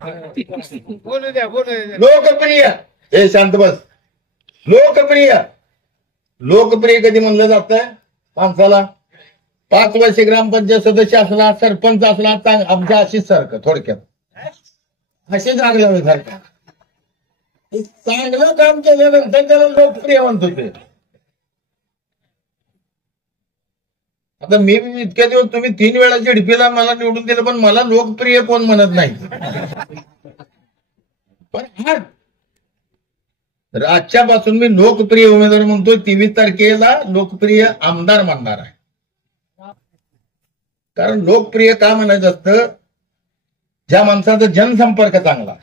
बोलू द्या बोलू द्या. लोकप्रिय, हे शांत बस. लोकप्रिय, लोकप्रिय कधी म्हणलं जातं माणसाला? 5 वर्ष ग्रामपंचायत सदस्य असला, सरपंच असला, आमच्या अशीच सारखं, थोडक्यात अशीच लागलं सारखं. चांगलं काम केल्यानंतर त्याला लोकप्रिय म्हणतो ते. आता मी इतक्या दिवस तुम्ही 3 वेळा झेडपीला मला निवडून दिलं, पण मला लोकप्रिय कोण म्हणत नाही. पण आजच्या पासून मी लोकप्रिय उमेदवार म्हणतो. 23 तारखेला लोकप्रिय आमदार म्हणणार आहे. कारण लोकप्रिय का म्हणायचं असतं? ज्या माणसाचा जनसंपर्क चांगला,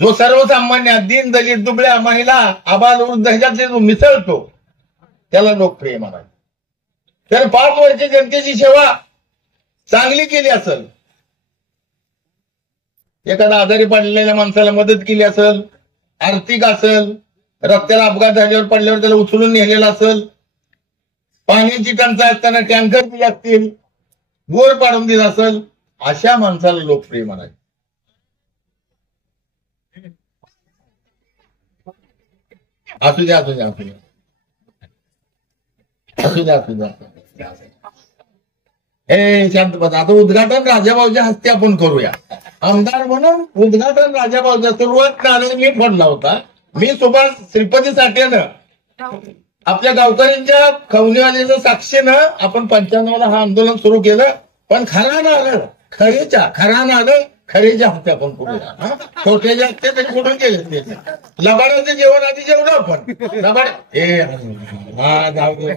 जो सर्वसामान्य, दीन दलित, दुबळ्या, महिला, आबालवृद्ध ह्याच्यात जो मिसळतो, त्याला लोकप्रिय म्हणायचं. तर 5 वर्ष जनतेची सेवा चांगली केली असेल, एखादा आजारी पडलेल्या माणसाला मदत केली असेल, आर्थिक असेल, रस्त्याला अपघात झाल्यावर पडल्यावर त्याला उचलून नेलेला असेल, पाण्याची टंचाई असताना टँकर दिले असतील, बोर पाडून दिला असेल, अशा माणसाला लोकप्रिय म्हणायचं. असू द्या असू द्या असू द्या असू द्या असू द्या. हे शांत बसा. आता उद्घाटन राजाभाऊच्या हस्ते आपण करूया. आमदार म्हणून उद्घाटन राजाभाऊच्या सुरुवात नारळ मी फोडला होता. मी सुभाष श्रीपती साठेनं आपल्या गावकऱ्यांच्या खवणीवाल्याच्या साक्षीनं आपण 95ला हा आंदोलन सुरू केलं. पण खरा नारळ, खरा नारळ खरेच्या हस्ते आपण करूया. छोट्याच्या हस्ते तरी कुठून केले? लबाडाचं जेवण आधी जेवण आपण लबाड जाऊ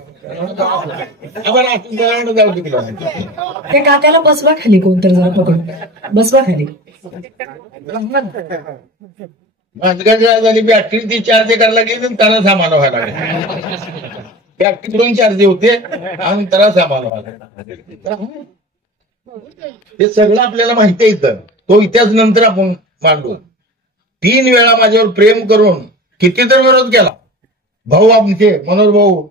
त्या कात्याला बसवा खाली, कोणतरी जरा पकडून बसवा खाली. माझ्या झाली बॅटरी ती चार्ज करायला गेली, त्याला सामान व्हायला लागले. बॅटरी 2 चार्ज होते आणि त्याला सामान व्हायला. हे सगळं आपल्याला माहिती आहे. इथं तो इतिहास नंतर आपण मांडू. 3 वेळा माझ्यावर प्रेम करून किती तर विरोध केला. भाऊ आमचे मनोहर भाऊ,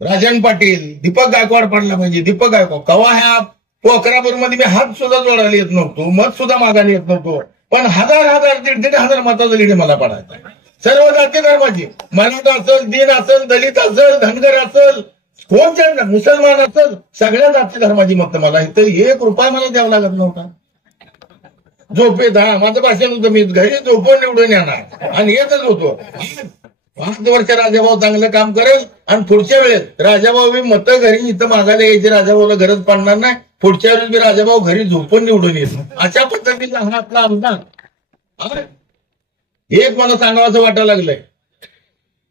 राजन पाटील, दीपक गायकवाड पडला पाहिजे, दीपक गायकवाड. कवा ह्या पोखरापूरमध्ये मी हात सुद्धा जोडायला येत नव्हतो, मत सुद्धा मागायला येत नव्हतो. पण 1000 1,500 मताचा लीड मला पडायचा. सर्व जाती धर्माची, मराठा असेल, दीन असेल, दलित असेल, धनगर असेल, कोणत्या मुसलमान असेल, सगळ्या जाती धर्माची मतं मला. इथं 1 रुपया मला द्यावा लागत नव्हता. झोपेत माझं भाषण होतं, मी घरी झोपून निवडून येणार आणि येतच होतो. 5 वर्ष राजाभाऊ चांगलं काम करेल आणि पुढच्या वेळेस राजाभाऊ मी मतं घरी इथं मागायला यायची, राजाभाऊला गरज पडणार नाही. पुढच्या वेळेस मी राजाभाऊ घरी झोपून निवडून येतो. अशा पद्धतीचा हा आपला आमदार. एक मला सांगावं वाटायला लागलंय,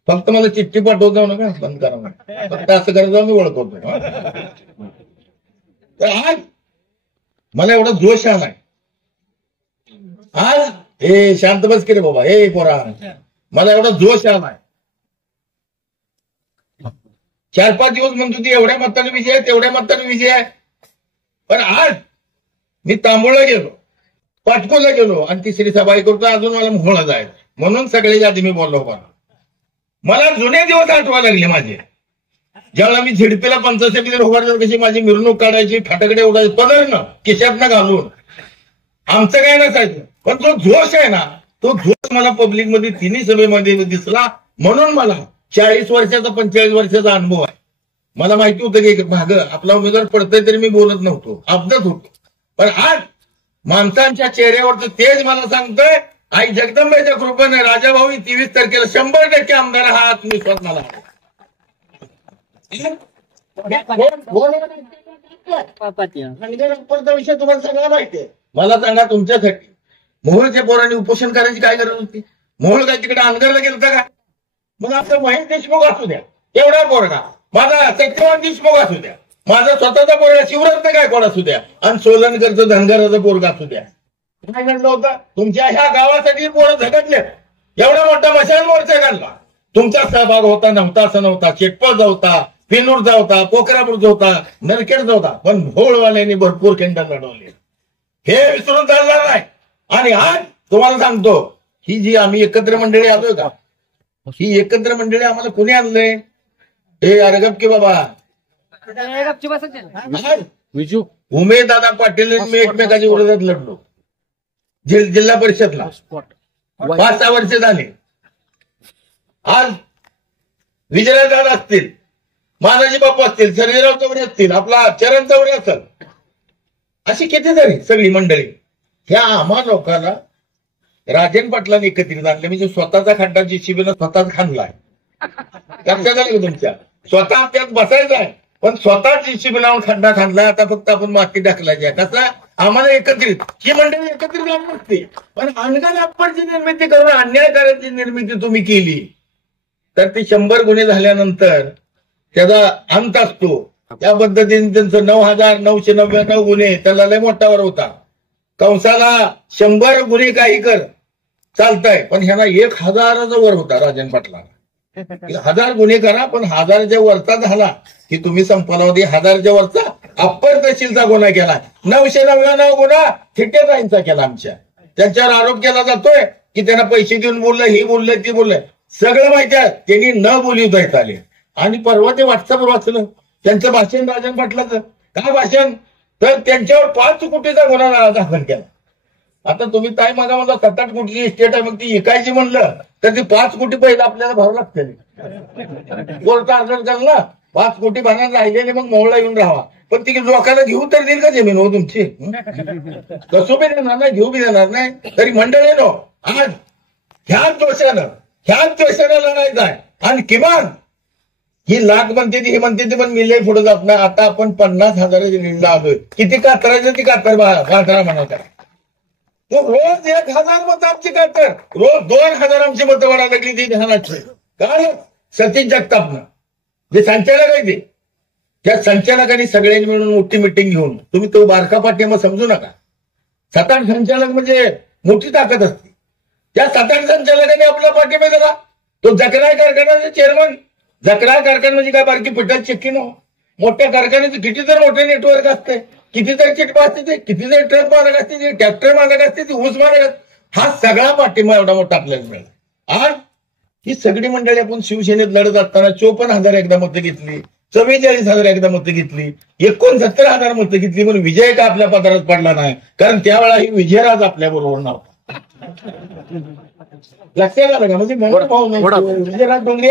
फक्त मला चिठ्ठी पाठवत जाऊ नका, बंद करा. फक्त असं करत जाऊ, मी ओळखवतो. तर आज मला एवढा जोश आलाय. आज हे शांत बस की रे बाबा, हे पोरा, मला एवढा जोश आलाय. 4-5 दिवस म्हणतो ती एवढ्या मताने विजय आहे, तेवढ्या मताने विजय आहे. पण आज मी तांबोळला गेलो, पाटकोला गेलो आणि तिसरी सभा करतो. अजून मला मोहळा जायचं म्हणून सगळ्याच्या आधी मी बोललो. मला जुने दिवस आठवायला लागले माझे. ज्यावेळेला मी झेडपीला पंचायत समितीत उभारल्यावर कशी माझी मिरवणूक काढायची, फाटाकडे उडायची, पदरनं खिशातनं घालून, आमचं काय नसायचं. पण तो जोश आहे ना, तो जोश मला पब्लिक मध्ये 3 सभेमध्ये दिसला. म्हणून मला 40 वर्षाचा 45 वर्षाचा अनुभव आहे. मला माहिती होतं की भाग आपला उमेदवार पडतोय तरी मी बोलत नव्हतो, अब्दत होतो. पण आज माणसांच्या चेहऱ्यावरचं तेज मला सांगतोय, आई जगदंबेच्या कृपेने राजाभाऊ 23 तारखेला 100% आमदार हा आत्मविश्वास मला. विषय तुम्हाला सगळं माहिती आहे. मला सांगा, तुमच्यासाठी मोहोळच्या पोरांनी उपोषण करायची काय गरज होती? मोहोळ काय तिकडे अनगरला गेलं का? मग आपलं महेश देशमुख असू द्या, एवढा पोरगा, माझा सत्यवान देशमुख असू द्या, माझा स्वतःचा पोरगा शिवरत्न गायकवाड असू द्या, आणि सोलनकरचं धनगराचा पोरगा असू द्या. काय घडलं होतं? तुमच्या ह्या गावासाठी पोरं झटकले. एवढा मोठा मशाल मोर्चा काढला. तुमचा सहभाग होता नव्हता असं नव्हता. चेटपळचा होता, पिनूरचा होता, पोखरापूरचा होता, नरखेडचा होता. पण भोळवाल्यांनी भरपूर खंड लढवले. हे विसरून चालणार नाही. आणि आज तुम्हाला सांगतो, ही जी आम्ही एकत्र मंडळी आलोय का, ही एकत्र मंडळी आम्हाला कुणी आणलंय? हे अरे गप की बाबा, विजू उमेश दादा पाटील मी एकमेकाच्या विरोधात लढलो. जिल्हा परिषदला 5-6 वर्ष झाले. आज विजयदादा असतील, मानाजी बापू असतील, सर्जेराव चौरे असतील, आपला चरण चौरे असेल, अशी कितीतरी सगळी मंडळी ह्या आम्हा लोकांना राजन पाटलांनी एकत्रित आणले. म्हणजे स्वतःचा खड्डा JCB स्वतःच खाणलाय. लक्षात आलं का तुमच्या? स्वतः त्यात बसायचं आहे, पण स्वतः JCB लावून खड्डा खाणलाय. आता फक्त आपण माती टाकलायची आहे. कसा आम्हाला एकत्रित ही मंडळी एकत्रित आणू नसते, पण अनगन आपणची निर्मिती करून अन्यायकाराची निर्मिती तुम्ही केली तर ते 100 गुन्हे झाल्यानंतर त्याचा अंत असतो. त्या पद्धतीने त्यांचं 9,999 गुन्हे त्याला लय मोठावर होता. कंसाला 100 गुन्हे काही कर चालतंय, पण ह्याला 1,000चा वर होता राजन पाटलाला. 1000 गुन्हे करा, पण 1000च्या वरचा झाला की तुम्ही संपवला. 1000च्या वरचा अप्पर तहसीलचा गुन्हा केला. 999 गुन्हा ठिकेदारांचा केला. आमच्या त्यांच्यावर आरोप केला जातोय की त्यांना पैसे देऊन बोललं, ही बोललं, ती बोललंय. सगळं माहिती आहे. त्यांनी न बोलवता आले. आणि परवा ते व्हॉट्सअपवर वाचलं त्यांचं भाषण राजन पाटलाचं. काय भाषण? तर त्यांच्यावर 5 कोटीचा गुन्हा दाखल केला. आता तुम्ही काय मागा माझा 7-8 कोटीची इस्टेट आहे, मग ती विकायची म्हणलं तर ती 5 कोटी पहिला आपल्याला भरावं लागतं. कोर्ट अर्ज करला 5 कोटी भरायला राहिलेले, मग मोहळा येऊन राहावा. पण ती लोकांना घेऊ तर देईल का जमीन हो तुमची? कसं बी देणार नाही, घेऊ बी देणार नाही. तरी मंडळी नो आज ह्याच दोषानं लढायचं आहे. आणि किमान ही लाख म्हणते ती, ही म्हणते ती, पण मिले पुढे जात नाही. आता आपण 50,000ची लीडला आलोय. किती कातरायचं ती कातरा म्हणायचा. तो रोज 1,000 मतं आमची कातर, रोज 2,000 आमची मतं वाढायला लागली. ती ध्यानाची काय सतीश जगतापनं जे संचालक आहे ते, त्या संचालकांनी सगळ्यांनी मिळून मोठी मिटिंग घेऊन, तुम्ही तो बारका पाठिंबा समजू नका. 7-8 संचालक म्हणजे मोठी ताकद असते. त्या 7-8 संचालकांनी आपला पाठिंबा दिला. तो जकराय कारखान्याचे चेअरमन, जकराय कारखाना म्हणजे काय बारकी पिठाची चक्की न, मोठ्या कारखान्याचे कितीतरी मोठे नेटवर्क असते, कितीतरी चिटपा असते, कितीतरी ट्रक मालक असते, ट्रॅक्टर मालक असते, ऊस मालक असते. हा सगळा पाठिंबा एवढा मोठा आपल्याला मिळाला. आज ही सगळी मंडळी आपण शिवसेनेत लढत असताना 54,000 एकदा मतं घेतली, 44,000 एकदा मतं घेतली, 69,000 मतं घेतली, पण विजय का आपल्या पदरात पडला नाही. कारण त्यावेळा ही विजयराज आपल्या बरोबर नव्हता. लक्षात आलं का? म्हणजे विजयराज डोंगरे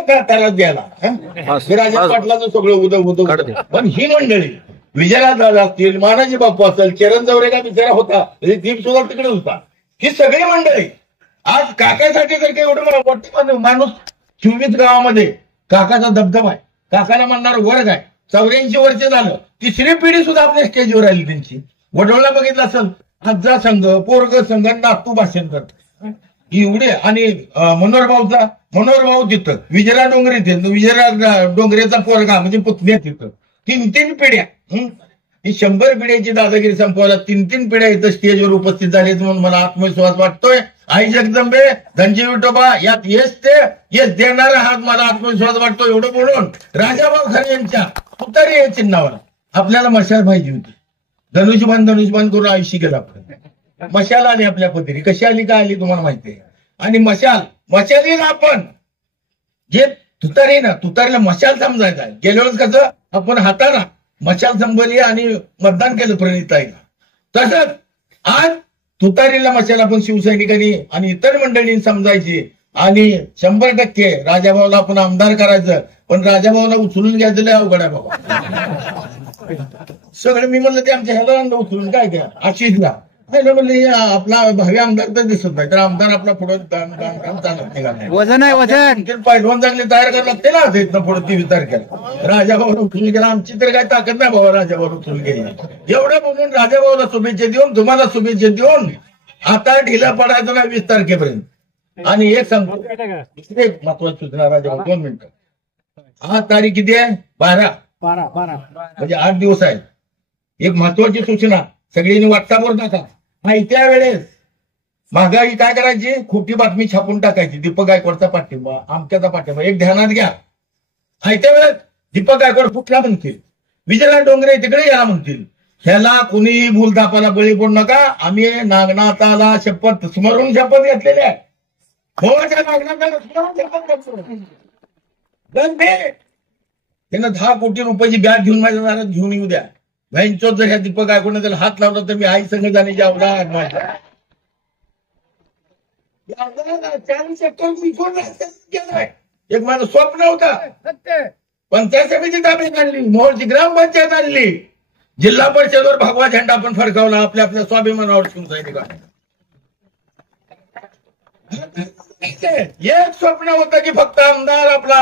त्याला द्यायला राजा पाटलाचं सगळं उदं. पण ही मंडळी विजयराज दादा असतील, मानाजी बापू असेल, चरण चौरे का बिचारा होता, दीप सुद्धा तिकडे होता. ही सगळी मंडळी आज काकासाठी जर काही एवढं मोठं माणूस 24 गावामध्ये काकाचा दबदबा आहे, काकाला म्हणणार वर्ग आहे. 84 वर्ष झालं, 3री पिढी सुद्धा आपल्या स्टेजवर आली त्यांची. वडोळा बघितलं असेल, आजा संघ, पोरग संघ, नातू भाषण करत एवढे. आणि मनोहरभाऊ तिथं, विजयराज डोंगरे तिथं, विजयराज डोंगरेचा पोरगा म्हणजे पुतण्या तिथं. 3 पिढ्या. ही 100 पिढ्याची दादागिरी संपवायला 3 पिढ्या इथं स्टेजवर उपस्थित झालेत म्हणून मला आत्मविश्वास वाटतोय. आई जगदंबे, धनजी विठोबा यात यश देणारा हात मला आत्मविश्वास वाटतो. एवढं बोलून राजाभाऊ खरे यांच्या तुतारी या चिन्हावर आपल्याला मशाल पाहिजे होती. धनुष्यबाण करून आयुष्य केलं आपण. मशाल आली आपल्या पदरी. कशी आली, काय आली तुम्हाला माहिती आहे. आणि मशालीला आपण जे तुतारीला मशाल समजायचं आहे. गेल्या वेळेस कसं आपण हाताला मशाल संभवली आणि मतदान केलं प्रणिताईला, तसंच आज तुतारीला मशाल आपण शिवसैनिकांनी आणि इतर मंडळींनी समजायची. आणि 100% राजाभाऊला आपण आमदार करायचं, पण राजाभाऊला उचलून घ्यायचं लय अवघड आहे बाबा. सगळं मी म्हणलं ते आमच्या ह्याला उचलून काय घ्या आशिषला म्हणलं, आपला भावी आमदार तर दिसत नाही, तर आमदार आपला पुढे चालत नाही. वजन आहे वजन, पहिलवान चांगले तयार करायला लागते ना. इथनं पुढे 23 तारखेला राजाभाऊ उचलून गेला. आमची तर काय ताकद नाही बाबा राजाभाऊ उचलून गेली. एवढं बोलून राजाभाऊला शुभेच्छा देऊन, तुम्हाला शुभेच्छा देऊन आता ढिला पडायचं नाही 20 तारखेपर्यंत. आणि एक सांगतो, दुसरी एक महत्वाची सूचना राजाभाऊ, 2 मिनिटं. आज तारीख किती आहे? 12 म्हणजे 8 दिवस आहेत. एक महत्वाची सूचना सगळ्यांनी व्हॉट्सअपवर टाका. त्या वेळेस महागाई काय करायची, खोटी बातमी छापून टाकायची. दीपक गायकवाडचा पाठिंबा, आमच्याचा पाठिंबा. एक ध्यानात घ्या, त्या वेळेस दीपक गायकवाड कुठला म्हणतील, विजयराज डोंगरे तिकडे याला म्हणतील. ह्याला कुणी भूलथापाला बळी पडू नका. आम्ही नागनाथाला शपथ स्मरून शपथ घेतलेली आहे. नागनाथाला स्मरून शपथ त्यांना 10 कोटी रुपयाची बॅग घेऊन माझ्या दारात घेऊन येऊ द्या. व्हॅनचोत जर ह्या दीपक गायकवाडने त्याला हात लावला तर मी आई संघ जाण्याची अवधा माझ्या. 40 एकर विकून केलाय. एक माझं स्वप्न होतं. पंचायत समिती ताब्यात आणली, मोहोळची ग्रामपंचायत आणली, जिल्हा परिषदेवर भगवा झेंडा आपण फडकावला आपल्या आपल्या स्वाभिमानावर शिवसैनिक. एक स्वप्न होतं की फक्त आमदार आपला